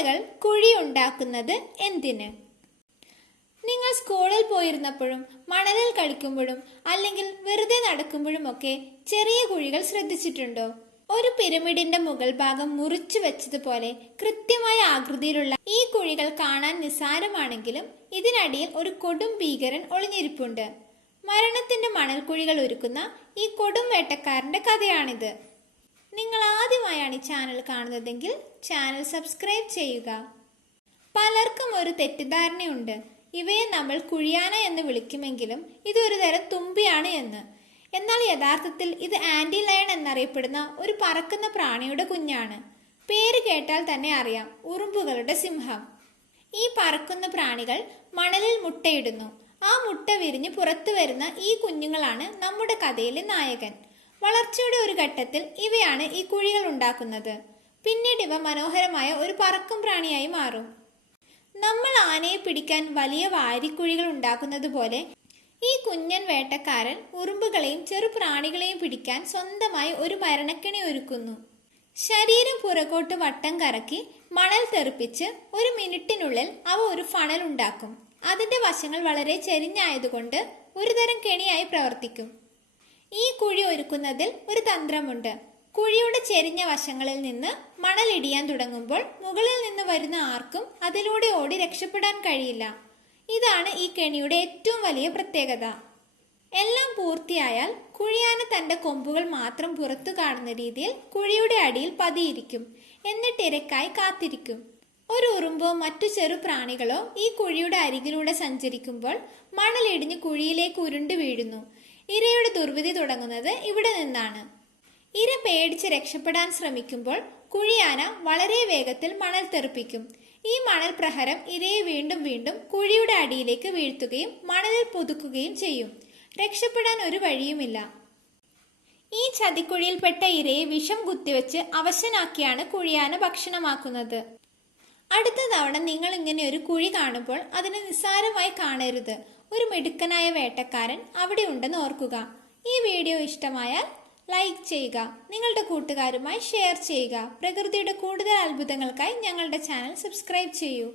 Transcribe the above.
ആനകൾ കുഴി ഉണ്ടാക്കുന്നത് എന്തിന്? നിങ്ങൾ സ്കൂളിൽ പോയിരുന്നപ്പോഴും മണലിൽ കളിക്കുമ്പോഴും അല്ലെങ്കിൽ വെറുതെ നടക്കുമ്പോഴുമൊക്കെ ചെറിയ കുഴികൾ ശ്രദ്ധിച്ചിട്ടുണ്ടോ? ഒരു പിരമിഡിന്റെ മുകൾ ഭാഗം മുറിച്ചു വെച്ചതുപോലെ കൃത്യമായ ആകൃതിയിലുള്ള ഈ കുഴികൾ കാണാൻ നിസ്സാരമാണെങ്കിലും ഇതിനടിയിൽ ഒരു കൊടും ഭീകരൻ ഒളിഞ്ഞിരിപ്പുണ്ട്. മരണത്തിന്റെ മണൽക്കുഴികൾ ഒരുക്കുന്ന ഈ കൊടും വേട്ടക്കാരന്റെ കഥയാണിത്. നിങ്ങൾ ആദ്യമായാണ് ഈ ചാനൽ കാണുന്നതെങ്കിൽ ചാനൽ സബ്സ്ക്രൈബ് ചെയ്യുക. പലർക്കും ഒരു തെറ്റിദ്ധാരണയുണ്ട്, ഇവയെ നമ്മൾ കുഴിയാന എന്ന് വിളിക്കുമെങ്കിലും ഇതൊരു തരം തുമ്പിയാണ് എന്ന്. എന്നാൽ യഥാർത്ഥത്തിൽ ഇത് ആന്റി ലയൺ എന്നറിയപ്പെടുന്ന ഒരു പറക്കുന്ന പ്രാണിയുടെ കുഞ്ഞാണ്. പേര് കേട്ടാൽ തന്നെ അറിയാം, ഉറുമ്പുകളുടെ സിംഹം. ഈ പറക്കുന്ന പ്രാണികൾ മണലിൽ മുട്ടയിടുന്നു. ആ മുട്ട വിരിഞ്ഞ് പുറത്തു വരുന്ന ഈ കുഞ്ഞുങ്ങളാണ് നമ്മുടെ കഥയിലെ നായകൻ. വളർച്ചയുടെ ഒരു ഘട്ടത്തിൽ ഇവയാണ് ഈ കുഴികൾ ഉണ്ടാക്കുന്നത്. പിന്നീട് ഇവ മനോഹരമായ ഒരു പറക്കും പ്രാണിയായി മാറും. നമ്മൾ ആനയെ പിടിക്കാൻ വലിയ വാരിക്കുഴികൾ ഉണ്ടാക്കുന്നത് പോലെ ഈ കുഞ്ഞൻ വേട്ടക്കാരൻ ഉറുമ്പുകളെയും ചെറു പ്രാണികളെയും പിടിക്കാൻ സ്വന്തമായി ഒരു മരണക്കെണി ഒരുക്കുന്നു. ശരീരം പുറകോട്ട് വട്ടം കറക്കി മണൽ തെറിപ്പിച്ച് ഒരു മിനിറ്റിനുള്ളിൽ അവ ഒരു ഫണൽ ഉണ്ടാക്കും. അതിന്റെ വശങ്ങൾ വളരെ ചെരിഞ്ഞായതുകൊണ്ട് ഒരുതരം കെണിയായി പ്രവർത്തിക്കും. ഈ കുഴി ഒരുക്കുന്നതിൽ ഒരു തന്ത്രമുണ്ട്. കുഴിയുടെ ചെരിഞ്ഞ വശങ്ങളിൽ നിന്ന് മണൽ ഇടിയാൻ തുടങ്ങുമ്പോൾ മുകളിൽ നിന്ന് വരുന്ന ആർക്കും അതിലൂടെ ഓടി രക്ഷപ്പെടാൻ കഴിയില്ല. ഇതാണ് ഈ കെണിയുടെ ഏറ്റവും വലിയ പ്രത്യേകത. എല്ലാം പൂർത്തിയായാൽ കുഴിയാന തന്റെ കൊമ്പുകൾ മാത്രം പുറത്തു കാണുന്ന രീതിയിൽ കുഴിയുടെ അടിയിൽ പതിയിരിക്കും. എന്നിട്ട് ഇരക്കായി കാത്തിരിക്കും. ഒരു ഉറുമ്പോ മറ്റു ചെറു പ്രാണികളോ ഈ കുഴിയുടെ അരികിലൂടെ സഞ്ചരിക്കുമ്പോൾ മണലിടിഞ്ഞ് കുഴിയിലേക്ക് ഉരുണ്ടു വീഴുന്നു. ഇരയുടെ ദുർവിധി തുടങ്ങുന്നത് ഇവിടെ നിന്നാണ്. ഇര പേടിച്ച് രക്ഷപ്പെടാൻ ശ്രമിക്കുമ്പോൾ കുഴിയാന വളരെ വേഗത്തിൽ മണൽ തെറിപ്പിക്കും. ഈ മണൽ പ്രഹരം ഇരയെ വീണ്ടും വീണ്ടും കുഴിയുടെ അടിയിലേക്ക് വീഴ്ത്തുകയും മണലിൽ പുതുക്കുകയും ചെയ്യും. രക്ഷപ്പെടാൻ ഒരു വഴിയുമില്ല. ഈ ചതിക്കുഴിയിൽപ്പെട്ട ഇരയെ വിഷം കുത്തിവെച്ച് അവശനാക്കിയാണ് കുഴിയാന ഭക്ഷണമാക്കുന്നത്. അടുത്ത തവണ നിങ്ങൾ ഇങ്ങനെ ഒരു കുഴി കാണുമ്പോൾ അതിനെ നിസ്സാരമായി കാണരുത്. ഒരു മിടുക്കനായ വേട്ടക്കാരൻ അവിടെ ഉണ്ടെന്ന് ഓർക്കുക. ഈ വീഡിയോ ഇഷ്ടമായാൽ ലൈക്ക് ചെയ്യുക, നിങ്ങളുടെ കൂട്ടുകാരുമായി ഷെയർ ചെയ്യുക. പ്രകൃതിയുടെ കൂടുതൽ അത്ഭുതങ്ങൾക്കായി ഞങ്ങളുടെ ചാനൽ സബ്സ്ക്രൈബ് ചെയ്യൂ.